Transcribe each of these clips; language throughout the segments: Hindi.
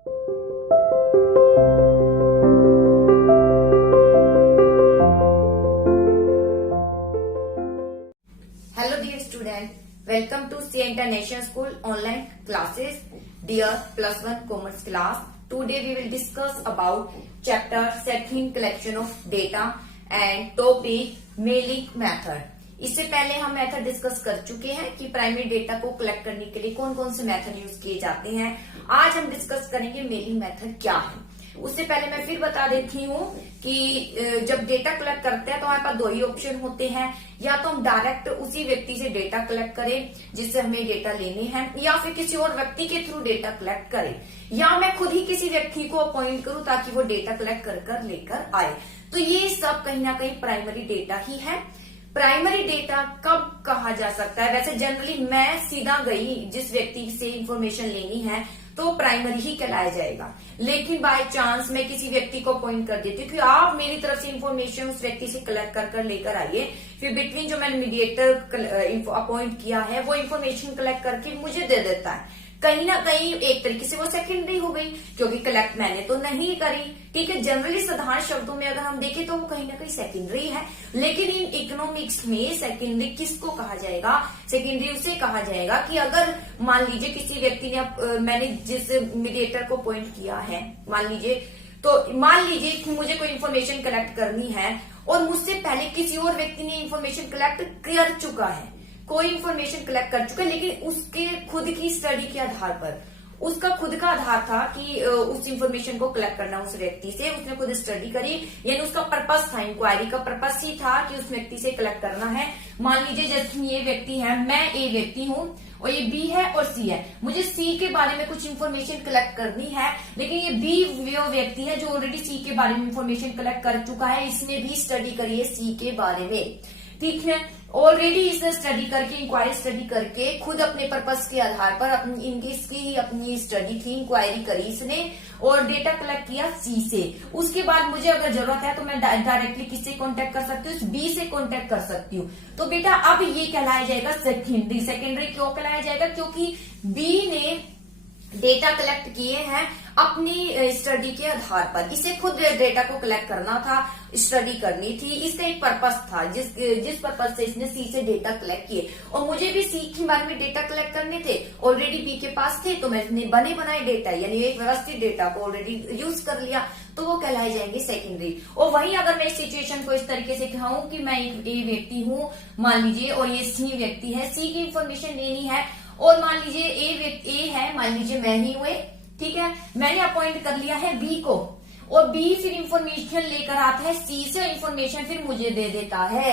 Hello dear student, welcome to C International School online classes. Dear plus one commerce class, today we will discuss about chapter second collection of data and topic mailing method. इससे पहले हम मेथड डिस्कस कर चुके हैं कि प्राइमरी डेटा को कलेक्ट करने के लिए कौन कौन से मेथड यूज किए जाते हैं। आज हम डिस्कस करेंगे मेलिंग मेथड क्या है। उससे पहले मैं फिर बता देती हूँ कि जब डेटा कलेक्ट करते हैं तो हमारे पास दो ही ऑप्शन होते हैं, या तो हम डायरेक्ट उसी व्यक्ति से डेटा कलेक्ट करें जिससे हमें डेटा लेने हैं, या फिर किसी और व्यक्ति के थ्रू डेटा कलेक्ट करें, या मैं खुद ही किसी व्यक्ति को अपॉइंट करूं ताकि वो डेटा कलेक्ट कर लेकर आए। तो ये सब कहीं ना कहीं प्राइमरी डेटा ही है। प्राइमरी डेटा कब कहा जा सकता है? वैसे जनरली मैं सीधा गई जिस व्यक्ति से इंफॉर्मेशन लेनी है तो प्राइमरी ही कहलाया जाएगा, लेकिन बाय चांस मैं किसी व्यक्ति को अपॉइंट कर देती हूँ कि आप मेरी तरफ से इंफॉर्मेशन उस व्यक्ति से कलेक्ट कर लेकर आइए, फिर बिटवीन जो मैंने मीडिएटर अपॉइंट किया है वो इंफॉर्मेशन कलेक्ट करके मुझे दे देता है। कहीं ना कहीं एक तरीके से वो सेकेंडरी हो गई क्योंकि कलेक्ट मैंने तो नहीं करी। ठीक है, जनरली साधारण शब्दों में अगर हम देखें तो वो कहीं ना कहीं सेकेंडरी है, लेकिन इन इकोनॉमिक्स में सेकेंडरी किसको कहा जाएगा? सेकेंडरी उसे कहा जाएगा कि अगर मान लीजिए किसी व्यक्ति ने मैंने जिस मीडिएटर को अपॉइंट किया है, मान लीजिए कि मुझे कोई इन्फॉर्मेशन कलेक्ट करनी है और मुझसे पहले किसी और व्यक्ति ने इन्फॉर्मेशन कलेक्ट कर चुका है, कोई इन्फॉर्मेशन कलेक्ट कर चुका है, लेकिन उसके खुद की स्टडी के आधार पर, उसका खुद का आधार था कि उस इन्फॉर्मेशन को कलेक्ट करना उस व्यक्ति से, उसने खुद स्टडी करी, यानी उसका पर्पस था, इंक्वायरी का पर्पस ही था कि उस व्यक्ति से कलेक्ट करना है। मान लीजिए जैसे ये व्यक्ति है, मैं ए व्यक्ति हूँ और ये बी है और सी है, मुझे सी के बारे में कुछ इन्फॉर्मेशन कलेक्ट करनी है, लेकिन ये बी वो व्यक्ति है जो ऑलरेडी सी के बारे में इन्फॉर्मेशन कलेक्ट कर चुका है, इसने भी स्टडी करी है सी के बारे में। ठीक है, ऑलरेडी इसने स्टडी करके, इंक्वायरी स्टडी करके खुद अपने पर्पस के आधार पर इसकी अपनी स्टडी थी, इंक्वायरी करी इसने और डेटा कलेक्ट किया सी से। उसके बाद मुझे अगर जरूरत है तो मैं डायरेक्टली किससे कांटेक्ट कर सकती हूँ? बी से कांटेक्ट कर सकती हूँ। तो बेटा अब ये कहलाया जाएगा सेकेंडरी। सेकेंडरी क्यों कहलाया जाएगा? क्योंकि बी ने डेटा कलेक्ट किए हैं अपनी स्टडी के आधार पर, इसे खुद डेटा को कलेक्ट करना था, स्टडी करनी थी, इसका एक पर्पस था जिस पर्पस से इसने सी से डेटा कलेक्ट किए, और मुझे भी सी के बारे में डेटा कलेक्ट करने थे, ऑलरेडी बी के पास थे, तो मैंने बने बनाए डेटा यानी एक व्यवस्थित डेटा को ऑलरेडी यूज कर लिया, तो वो कहलाए जाएंगे सेकेंडरी। और वहीं अगर मैं इस सिचुएशन को इस तरीके से कहूं कि मैं एक ए व्यक्ति हूँ मान लीजिए और ये सी व्यक्ति है, सी की इंफॉर्मेशन लेनी है, और मान लीजिए ए है, मान लीजिए मैं ही हुए, ठीक है, मैंने अपॉइंट कर लिया है बी को, और बी फिर इंफॉर्मेशन लेकर आता है सी से, इंफॉर्मेशन फिर मुझे दे देता है,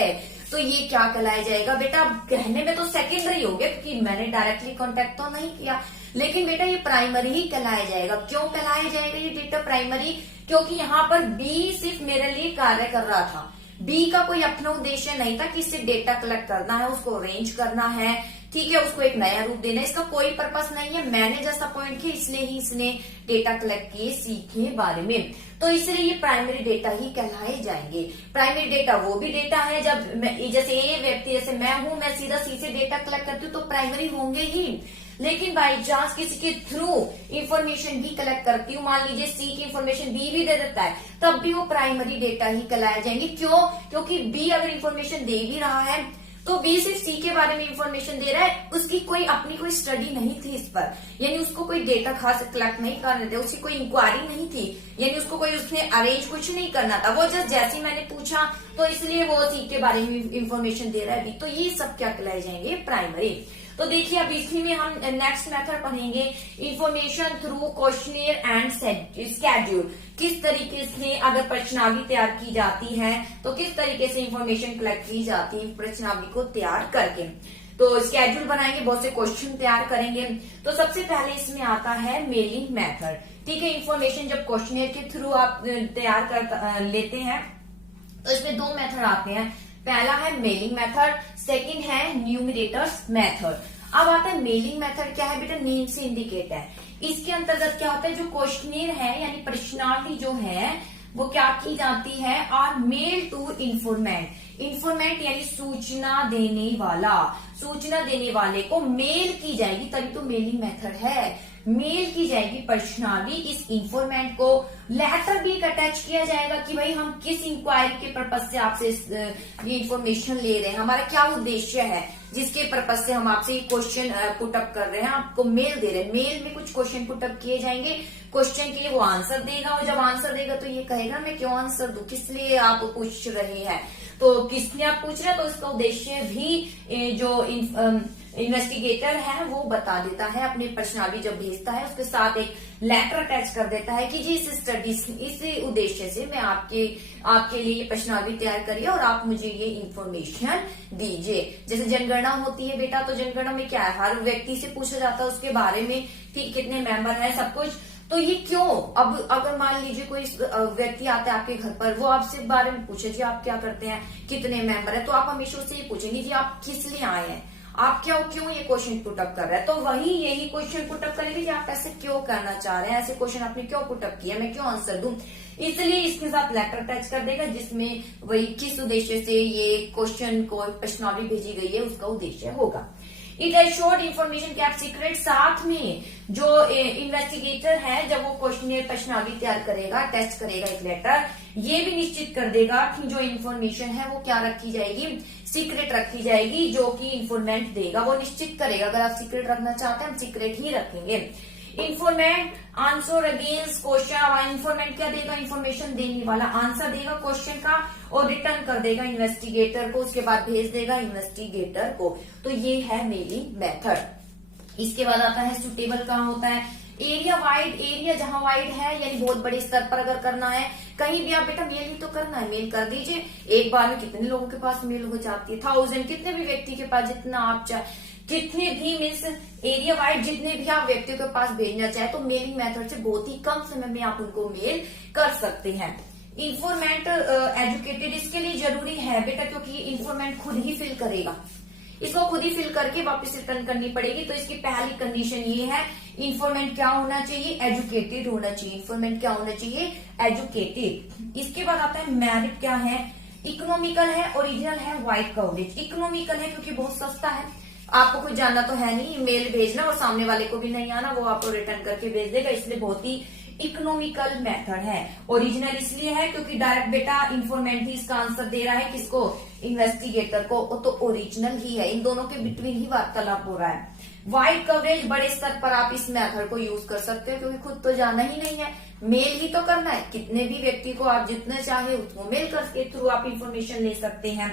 तो ये क्या कहलाया जाएगा? बेटा कहने में तो सेकेंडरी हो गया क्योंकि मैंने डायरेक्टली कांटेक्ट तो नहीं किया, लेकिन बेटा ये प्राइमरी ही कहलाया जाएगा। क्यों कहलाया जाएगा ये डेटा प्राइमरी? क्योंकि यहाँ पर बी सिर्फ मेरे लिए कार्य कर रहा था, बी का कोई अपना उद्देश्य नहीं था कि इससे डेटा कलेक्ट करना है, उसको अरेंज करना है, ठीक है, उसको एक नया रूप देना है, इसका कोई पर्पस नहीं है, मैंने जैसा पॉइंट किया इसलिए ही इसने डेटा कलेक्ट किए सी के बारे में, तो इसलिए ये प्राइमरी डेटा ही कहलाए जाएंगे। प्राइमरी डेटा वो भी डेटा है जब जैसे ये व्यक्ति, जैसे मैं हूं, मैं सीधा सी से डेटा कलेक्ट करती हूँ तो प्राइमरी होंगे ही, लेकिन बाई चांस किसी के थ्रू इंफॉर्मेशन भी कलेक्ट करती हूँ, मान लीजिए सी की इंफॉर्मेशन बी भी दे देता है, तब भी वो प्राइमरी डेटा ही कहलाए जाएंगे। क्यों? क्योंकि बी अगर इंफॉर्मेशन दे भी रहा है तो बी सिर्फ सी के बारे में इंफॉर्मेशन दे रहा है, उसकी अपनी कोई स्टडी नहीं थी इस पर, यानी उसको कोई डेटा खास कलेक्ट नहीं करने थे, उसकी कोई इंक्वायरी नहीं थी, यानी उसको कोई उसने अरेंज कुछ नहीं करना था, वो जस्ट जैसे मैंने पूछा तो इसलिए वो सी के बारे में इंफॉर्मेशन दे रहा है बी, तो ये सब क्या कहलाए जाएंगे? प्राइमरी। तो देखिए अब इसी में हम नेक्स्ट मेथड पढ़ेंगे information through questionnaire and schedule. किस तरीके से अगर प्रश्नावली तैयार की जाती है तो किस तरीके से इंफॉर्मेशन कलेक्ट की जाती है प्रश्नावली को तैयार करके। तो स्केड्यूल बनाएंगे, बहुत से क्वेश्चन तैयार करेंगे। तो सबसे पहले इसमें आता है मेलिंग मेथड। ठीक है, इंफॉर्मेशन जब क्वेश्चनियर के थ्रू आप तैयार कर लेते हैं तो इसमें दो मेथड आते हैं, पहला है मेलिंग मेथड, सेकंड है न्यूमरेटर्स मेथड। अब आता है मेलिंग मेथड। क्या है बेटा? नेम से इंडिकेट है। इसके अंतर्गत क्या होता है, जो क्वेश्चनियर है यानी प्रश्नावली जो है वो क्या की जाती है, or mail to informant. Informant यानी सूचना देने वाला, सूचना देने वाले को मेल की जाएगी, तभी तो मेलिंग मेथड है। मेल की जाएगी प्रश्नावली। इस इंफॉर्मेंट को लेटर भी अटैच किया जाएगा कि भाई हम किस इंक्वायरी के पर्पज से आपसे ये इंफॉर्मेशन ले रहे हैं, हमारा क्या उद्देश्य है जिसके पर्पज से हम आपसे ये क्वेश्चन पुटअप कर रहे हैं, आपको मेल दे रहे हैं। मेल में कुछ क्वेश्चन पुटअप किए जाएंगे, क्वेश्चन के लिए वो आंसर देगा, और जब आंसर देगा तो ये कहेगा मैं क्यों आंसर दूं, किस लिए आप पूछ रहे हैं, तो किसने आप पूछ रहे हैं, तो इसका उद्देश्य भी जो इन्वेस्टिगेटर है वो बता देता है। अपनी प्रश्नावली जब भेजता है उसके साथ एक लेटर अटैच कर देता है कि जी इस स्टडी इस उद्देश्य से मैं आपके लिए प्रश्नावली तैयार करिए और आप मुझे ये इंफॉर्मेशन दीजिए। जैसे जनगणना होती है बेटा, तो जनगणना में क्या है, हर व्यक्ति से पूछा जाता है उसके बारे में कि कितने मेंबर हैं, सब कुछ। तो ये क्यों, अब अगर मान लीजिए कोई व्यक्ति आता है आपके घर पर, वो आपसे बारे में पूछे जी आप क्या करते हैं, कितने मेंबर है, तो आप हमेशा उससे ये पूछेंगे जी आप किस लिए आए हैं, आप क्यों ये क्वेश्चन पुटअप कर रहे हैं। तो वही यही क्वेश्चन पुटअप करेंगे कि आप ऐसे क्यों करना चाह रहे हैं, ऐसे क्वेश्चन आपने क्यों पुटअप किया, मैं क्यों आंसर दूं। इसलिए इसके साथ लेटर अटैच कर देगा जिसमें वही किस उद्देश्य से ये क्वेश्चन को प्रश्नावली भेजी गई है उसका उद्देश्य होगा। It assured information cap secret, साथ में जो इन्वेस्टिगेटर है जब वो क्वेश्चन प्रश्नावली तैयार करेगा, टेस्ट करेगा एक लेटर, ये भी निश्चित कर देगा कि जो इन्फॉर्मेशन है वो क्या रखी जाएगी, सीक्रेट रखी जाएगी, जो कि इन्फॉर्मेंट देगा वो निश्चित करेगा। अगर आप सीक्रेट रखना चाहते हैं हम सीक्रेट ही रखेंगे। Informant answer against question, informant क्या देगा, इन्फॉर्मेशन देने वाला आंसर देगा क्वेश्चन का और रिटर्न कर देगा इन्वेस्टिगेटर को, उसके बाद भेज देगा इन्वेस्टिगेटर को। तो ये है मेलिंग मेथड। इसके बाद आता है सुटेबल कहाँ होता है, एरिया वाइड, एरिया जहां वाइड है यानी बहुत बड़े स्तर पर अगर करना है, कहीं भी आप बेटा मेल ही तो करना है, मेल कर दीजिए। एक बार में कितने लोगों के पास मेल हो जाती है, 1000, कितने भी व्यक्ति के पास, जितना आप चाहे, कितने भी मीन्स एरिया वाइड जितने भी आप व्यक्तियों के पास भेजना चाहे, तो मेलिंग मेथड से बहुत ही कम समय में आप उनको मेल कर सकते हैं। इन्फॉर्मेंट एजुकेटेड, इसके लिए जरूरी है बेटा क्योंकि इन्फॉर्मेंट खुद ही फिल करेगा, इसको खुद ही फिल करके वापस रिटर्न करनी पड़ेगी। तो इसकी पहली कंडीशन ये है, इन्फॉर्मेंट क्या होना चाहिए, एजुकेटेड होना चाहिए। इन्फॉर्मेंट क्या होना चाहिए, एजुकेटेड। इसके बाद आता है मेरिट क्या है, इकोनॉमिकल है, ओरिजिनल है, वाइड कवरेज। इकोनॉमिकल है क्योंकि बहुत सस्ता है, आपको कुछ जानना तो है नहीं, मेल भेजना और सामने वाले को भी नहीं आना, वो आपको रिटर्न करके भेज देगा, इसलिए बहुत ही इकोनॉमिकल मेथड है। ओरिजिनल इसलिए है क्योंकि डायरेक्ट बेटा इन्फॉर्मेंट ही इसका आंसर दे रहा है, किसको, इन्वेस्टिगेटर को, तो ओरिजिनल ही है, इन दोनों के बिटवीन ही वार्तालाप हो रहा है। वाइड कवरेज, बड़े स्तर पर आप इस मेथड को यूज कर सकते हो क्योंकि खुद तो जाना ही नहीं है, मेल ही तो करना है, कितने भी व्यक्ति को आप जितना चाहे उसको मेल करके थ्रू आप इंफॉर्मेशन ले सकते हैं।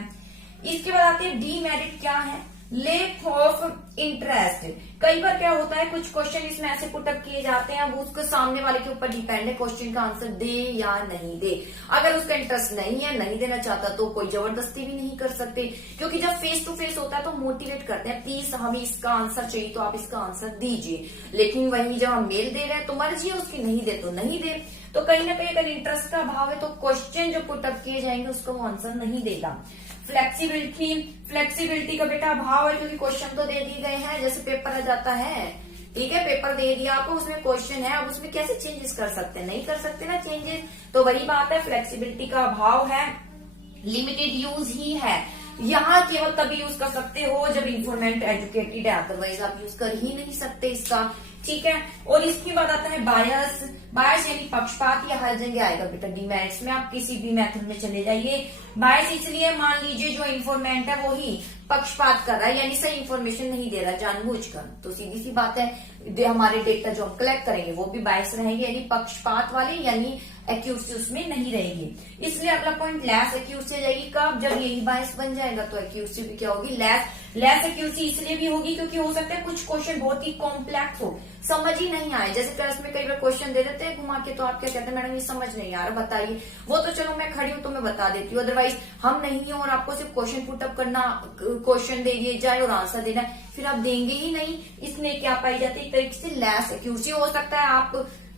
इसके बाद आते हैं डीमेरिट क्या है, लेक ऑफ इंटरेस्ट। कई बार क्या होता है, कुछ क्वेश्चन इसमें ऐसे पुटअप किए जाते हैं, वो उसके सामने वाले के ऊपर डिपेंड है क्वेश्चन का आंसर दे या नहीं दे। अगर उसका इंटरेस्ट नहीं है, नहीं देना चाहता, तो कोई जबरदस्ती भी नहीं कर सकते, क्योंकि जब फेस टू फेस होता है तो मोटिवेट करते हैं, प्लीज हमें इसका आंसर चाहिए तो आप इसका आंसर दीजिए। लेकिन वही जब हम मेल दे रहे हैं तो मर्जी है उसकी, नहीं दे तो नहीं दे। तो कहीं ना कहीं अगर इंटरेस्ट का अभाव है तो क्वेश्चन जो पुटअप किए जाएंगे उसका वो आंसर नहीं देगा। फ्लेक्सिबिलिटी का बेटा अभाव है क्योंकि क्वेश्चन तो दे दिए गए हैं, जैसे पेपर आ जाता है, ठीक है, पेपर दे दिया आपको, उसमें क्वेश्चन है, अब उसमें कैसे चेंजेस कर सकते हैं, नहीं कर सकते ना चेंजेस, तो वही बात है, फ्लेक्सिबिलिटी का अभाव है। लिमिटेड यूज ही है, यहाँ केवल तभी यूज कर सकते हो जब इन्फॉर्मेंट एजुकेटेड है, अदरवाइज आप यूज कर ही नहीं सकते इसका, ठीक है। और इसके बाद आता है बायस, बायस यानी पक्षपात, या हर जगह आएगा बेटा डिमेरिट्स में, आप किसी भी मेथड में चले जाइए। बायस इसलिए, मान लीजिए जो इन्फॉर्मेंट है वो ही पक्षपात कर रहा है, यानी सही इन्फॉर्मेशन नहीं दे रहा जानबूझकर, तो सीधी सी बात है हमारे डेटा जो हम कलेक्ट करेंगे वो भी बायस रहेंगे, यानी पक्षपात वाले, यानी एक्यूरेसी उसमें नहीं रहेगी। इसलिए अगला पॉइंट लेस एक्यूरेसी जाएगी, कब, जब यही बायस बन जाएगा तो एक्यूरेसी भी क्या होगी, लेस एक्यूरेसी इसलिए भी होगी क्योंकि हो सकता है कुछ क्वेश्चन बहुत ही कॉम्प्लेक्स हो, समझ ही नहीं आए, जैसे क्लास में कई बार क्वेश्चन दे देते हैं घुमा के, तो आप क्या कहते हैं, मैडम ये समझ नहीं आ रहा, बताइए, वो तो चलो मैं खड़ी हूं तो मैं बता देती हूँ, अदरवाइज हम नहीं है और आपको सिर्फ क्वेश्चन पुटअप करना, क्वेश्चन दे दिए जाए और आंसर देना, फिर आप देंगे ही नहीं, इसमें क्या पाई जाती है, एक तरीके से लेस एक्यूरेसी। हो सकता है आप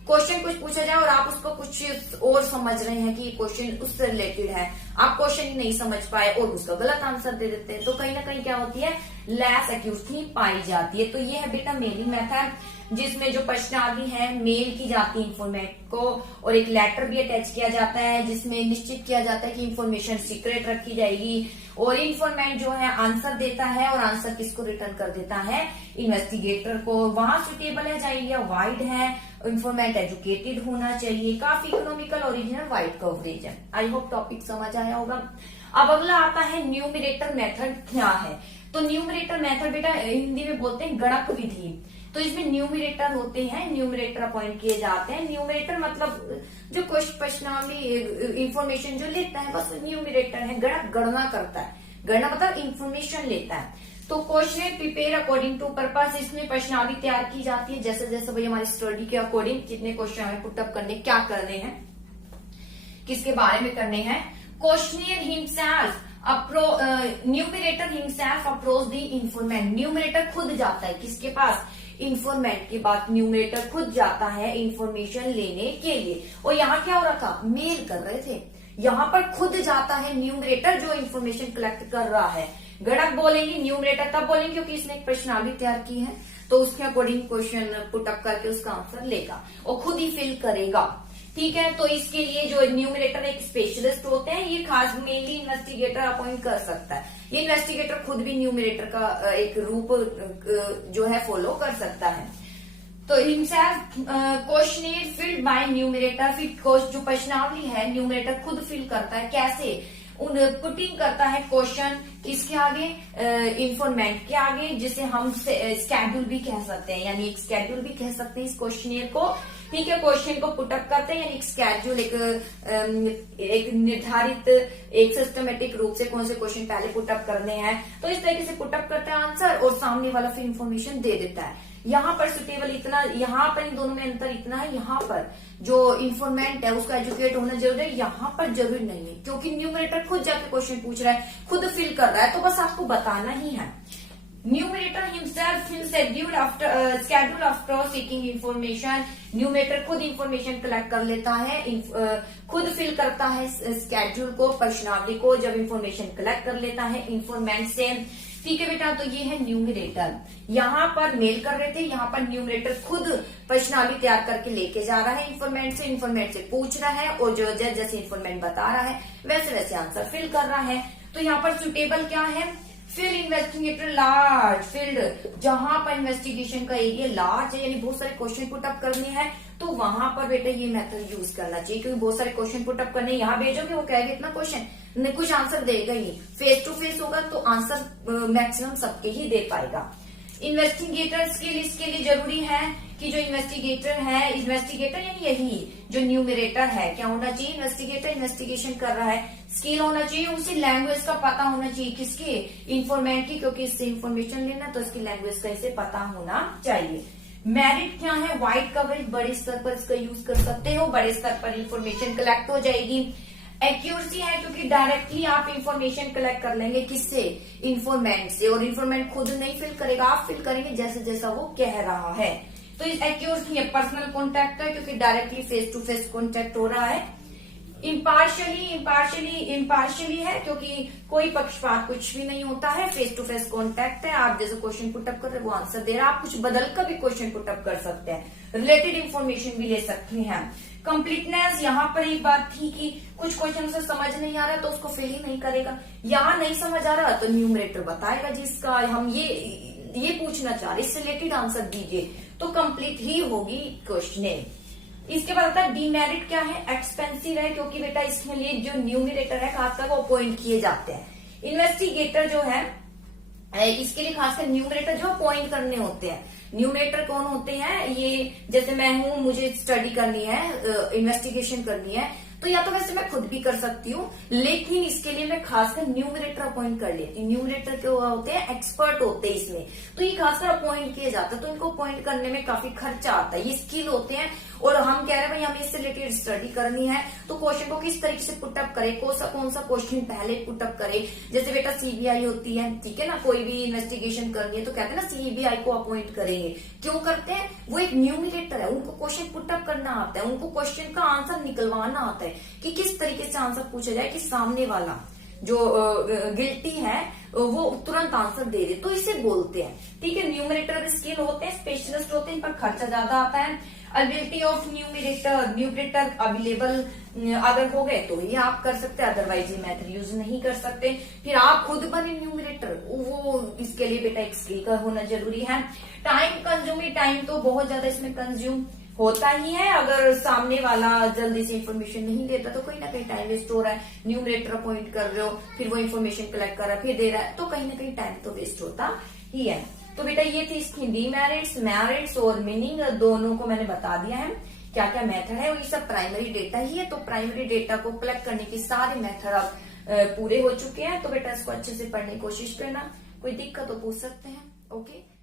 क्वेश्चन कुछ पूछा जाए और आप उसको कुछ और समझ रहे हैं कि ये क्वेश्चन उससे रिलेटेड है, आप क्वेश्चन ही नहीं समझ पाए और उसका गलत आंसर दे देते हैं, तो कहीं ना कहीं क्या होती है, लेस एक्यूरेसी पाई जाती है। तो ये है बेटा मेलिंग मेथड, जिसमें जो प्रश्नावली है मेल की जाती है इंफॉर्मेट को, और एक लेटर भी अटैच किया जाता है जिसमें निश्चित किया जाता है कि इंफॉर्मेशन सीक्रेट रखी जाएगी, और इन्फॉर्मेंट जो है आंसर देता है, और आंसर किसको रिटर्न कर देता है, इन्वेस्टिगेटर को। वहां सुटेबल है चाहे या वाइड है, इन्फॉर्मेंट एजुकेटेड होना चाहिए, काफी इकोनॉमिकल, ओरिजिनल, वाइड कवरेज है। आई होप टॉपिक समझ आया होगा। अब अगला आता है न्यूमरेटर मेथड क्या है। तो न्यूमरेटर मेथड बेटा हिंदी में बोलते हैं गणक विधि। तो इसमें न्यूमरेटर होते हैं, न्यूमरेटर अपॉइंट किए जाते हैं। न्यूमरेटर मतलब जो प्रश्नावली इंफॉर्मेशन जो लेता है बस न्यूमरेटर है। गणक गणना करता है, गणना मतलब इंफॉर्मेशन लेता है। तो question prepare according to purpose, इसमें प्रश्नावली तैयार की जाती है जैसे जैसे भाई हमारी स्टडी के अकॉर्डिंग जितने क्वेश्चन हमें पुटअप करने, क्या करने हैं, किसके बारे में करने हैं। Questionnaire himself numerator himself approach the informant, numerator खुद जाता है किसके पास, इन्फॉर्मेंट के बाद न्यूमरेटर खुद जाता है इंफॉर्मेशन लेने के लिए। और यहाँ क्या हो रहा था, मेल कर रहे थे, यहाँ पर खुद जाता है न्यूमरेटर जो इंफॉर्मेशन कलेक्ट कर रहा है। गणक बोलेंगे, न्यूमरेटर तब बोलेंगे क्योंकि इसने एक प्रश्नावली तैयार की है, तो उसके अकॉर्डिंग क्वेश्चन पुटअप करके उसका आंसर लेगा और खुद ही फिल करेगा। ठीक है, तो इसके लिए जो न्यूमरेटर एक स्पेशलिस्ट होते हैं, ये खास मेनली इन्वेस्टिगेटर अपॉइंट कर सकता है। ये इन्वेस्टिगेटर खुद भी न्यूमरेटर का एक रूप जो है फॉलो कर सकता है। तो himself questionnaire filled by numerator, फिर जो प्रश्नावली है न्यूमरेटर खुद फिल करता है। कैसे, पुटिंग करता है क्वेश्चन किसके आगे, इन्फॉर्मेंट के आगे, जिसे हम स्केड्यूल भी कह सकते हैं, यानी एक स्केड्यूल भी कह सकते हैं इस क्वेश्चनियर को। ठीक है, क्वेश्चन को पुटअप करते हैं, यानी एक स्केड्यूल, एक निर्धारित एक सिस्टमेटिक रूप से कौन से क्वेश्चन पहले पुटअप करने हैं, तो इस तरीके से पुटअप करते हैं आंसर, और सामने वाला फिर इन्फॉर्मेशन दे देता है। यहाँ पर सुटेबल इतना, यहाँ पर इन दोनों में अंतर इतना है, यहाँ पर जो इन्फॉर्मेंट है उसका एजुकेट होना जरूरी है, यहाँ पर जरूरी नहीं है, क्योंकि न्यूमरेटर खुद जाके क्वेश्चन पूछ रहा है, खुद फिल कर रहा है, तो बस आपको बताना ही है। Numerator himself schedule after seeking information, numerator खुद इंफॉर्मेशन कलेक्ट कर लेता है, खुद फिल करता है स्केड्यूल को, प्रश्नावली को, जब इंफॉर्मेशन कलेक्ट कर लेता है इन्फॉर्मेंट से। ठीक है बेटा, तो ये है न्यूमरेटर। यहाँ पर मेल कर रहे थे, यहाँ पर न्यूमरेटर खुद प्रश्नावली तैयार करके लेके जा रहा है इन्फॉर्मेंट से पूछ रहा है, और जो जैसे इन्फॉर्मेंट बता रहा है वैसे वैसे आंसर फिल कर रहा है। तो यहाँ पर सुटेबल क्या है, फिर इन्वेस्टिगेटर लार्ज फील्ड, जहां पर इन्वेस्टिगेशन का एरिया लार्ज है, यानी बहुत सारे क्वेश्चन पुटअप करने हैं, तो वहां पर बेटा ये मेथड यूज करना चाहिए, क्योंकि बहुत सारे क्वेश्चन पुटअप करने, यहाँ भेजोगे वो कहेगा इतना क्वेश्चन, कुछ आंसर देगा ही नहीं। फेस टू फेस होगा तो आंसर मैक्सिमम सबके ही दे पाएगा। इन्वेस्टिगेटर स्किल, इसके लिए जरूरी है कि जो इन्वेस्टिगेटर है, इन्वेस्टिगेटर यानी यही जो न्यूमरेटर है, क्या होना चाहिए, इन्वेस्टिगेटर इन्वेस्टिगेशन कर रहा है, स्किल होना चाहिए, उसे लैंग्वेज का पता होना चाहिए, किसके, इन्फॉर्मेंट की, क्योंकि इससे इन्फॉर्मेशन लेना तो इसकी लैंग्वेज का इसे पता होना चाहिए। मेरिट क्या है, वाइड कवरेज, बड़े स्तर पर इसका यूज कर सकते हो, बड़े स्तर पर इन्फॉर्मेशन कलेक्ट हो जाएगी। एक्यूरेसी है क्योंकि डायरेक्टली आप इंफॉर्मेशन कलेक्ट कर लेंगे, किससे, इन्फॉर्मेंट से, और इन्फॉर्मेंट खुद नहीं फिल करेगा, आप फिल करेंगे जैसे जैसा वो कह रहा है। तो इस एक्यूरेसी है, पर्सनल कॉन्टेक्ट है क्योंकि directly face to face contact हो रहा है। इम्पार्शियली है क्योंकि कोई पक्षपात कुछ भी नहीं होता है, फेस टू फेस कॉन्टेक्ट है, आप जैसे क्वेश्चन पुटअप कर रहे हैं वो आंसर दे रहा है, आप कुछ बदल कर भी क्वेश्चन पुटअप कर सकते हैं, रिलेटेड इन्फॉर्मेशन भी ले सकते हैं। कंप्लीटनेस, यहाँ पर एक बात थी कि कुछ क्वेश्चन से समझ नहीं आ रहा तो उसको फिल ही नहीं करेगा, यहाँ नहीं समझ आ रहा तो न्यूमरेटर बताएगा जिसका हम ये पूछना चाह रहे, इससे रिलेटेड आंसर दीजिए, तो कंप्लीट ही होगी क्वेश्चन। इसके बाद आता है डीमेरिट क्या है, एक्सपेंसिव है क्योंकि बेटा इसके लिए जो न्यूमरेटर है खासकर वो अपॉइंट किए जाते हैं। इन्वेस्टिगेटर जो है इसके लिए खासकर न्यूमरेटर जो अपॉइंट करने होते हैं। न्यूमरेटर कौन होते हैं, ये जैसे मैं हूं, मुझे स्टडी करनी है, इन्वेस्टिगेशन करनी है, तो या तो वैसे मैं खुद भी कर सकती हूँ, लेकिन इसके लिए मैं खासकर न्यूमरेटर अपॉइंट कर लेती हूँ। न्यूमरेटर के होते हैं, एक्सपर्ट होते हैं इसमें, तो ये खासकर अपॉइंट किए जाते हैं, तो इनको अपॉइंट करने में काफी खर्चा आता है, ये स्किल होते हैं। और हम कह रहे हैं भाई हमें इससे रिलेटेड स्टडी करनी है, तो क्वेश्चन को किस तरीके से पुटअप करे, कौन सा क्वेश्चन पहले पुटअप करे। जैसे बेटा सीबीआई होती है, ठीक है ना, कोई भी इन्वेस्टिगेशन करनी है तो कहते हैं ना सीबीआई को अपॉइंट करेंगे, क्यों करते हैं, वो एक न्यूमरेटर है, उनको क्वेश्चन पुटअप करना आता है, उनको क्वेश्चन का आंसर निकलवाना आता है कि किस तरीके से आंसर पूछा जाए कि सामने वाला जो गिल्टी है वो तुरंत आंसर दे दे, तो इसे बोलते हैं। ठीक है, न्यूमरेटर स्किल होते हैं, स्पेशलिस्ट होते हैं, पर खर्चा ज्यादा आता है। अवेलेबिलिटी ऑफ न्यूमरेटर अवेलेबल अगर हो गए तो ही आप कर सकते हैं, अदरवाइज ये मेथड यूज नहीं कर सकते। फिर आप खुद बने न्यूमरेटर, वो इसके लिए बेटा एक स्किल का होना जरूरी है। टाइम कंज्यूमिंग, टाइम तो बहुत ज्यादा इसमें कंज्यूम होता ही है। अगर सामने वाला जल्दी से इंफॉर्मेशन नहीं देता तो कहीं ना कहीं टाइम वेस्ट हो रहा है। न्यूमरेटर अपॉइंट कर रहे हो, फिर वो इन्फॉर्मेशन कलेक्ट कर रहा है, फिर दे रहा है, तो कहीं ना कहीं टाइम तो वेस्ट होता ही है। तो बेटा ये थी इसकी डीमेरिट्स, मेरिट्स और मीनिंग, दोनों को मैंने बता दिया है क्या क्या मेथड है। ये सब प्राइमरी डेटा ही है, तो प्राइमरी डेटा को कलेक्ट करने की सारे मेथड अब पूरे हो चुके हैं। तो बेटा इसको अच्छे से पढ़ने की कोशिश करना, कोई दिक्कत तो पूछ सकते हैं। ओके।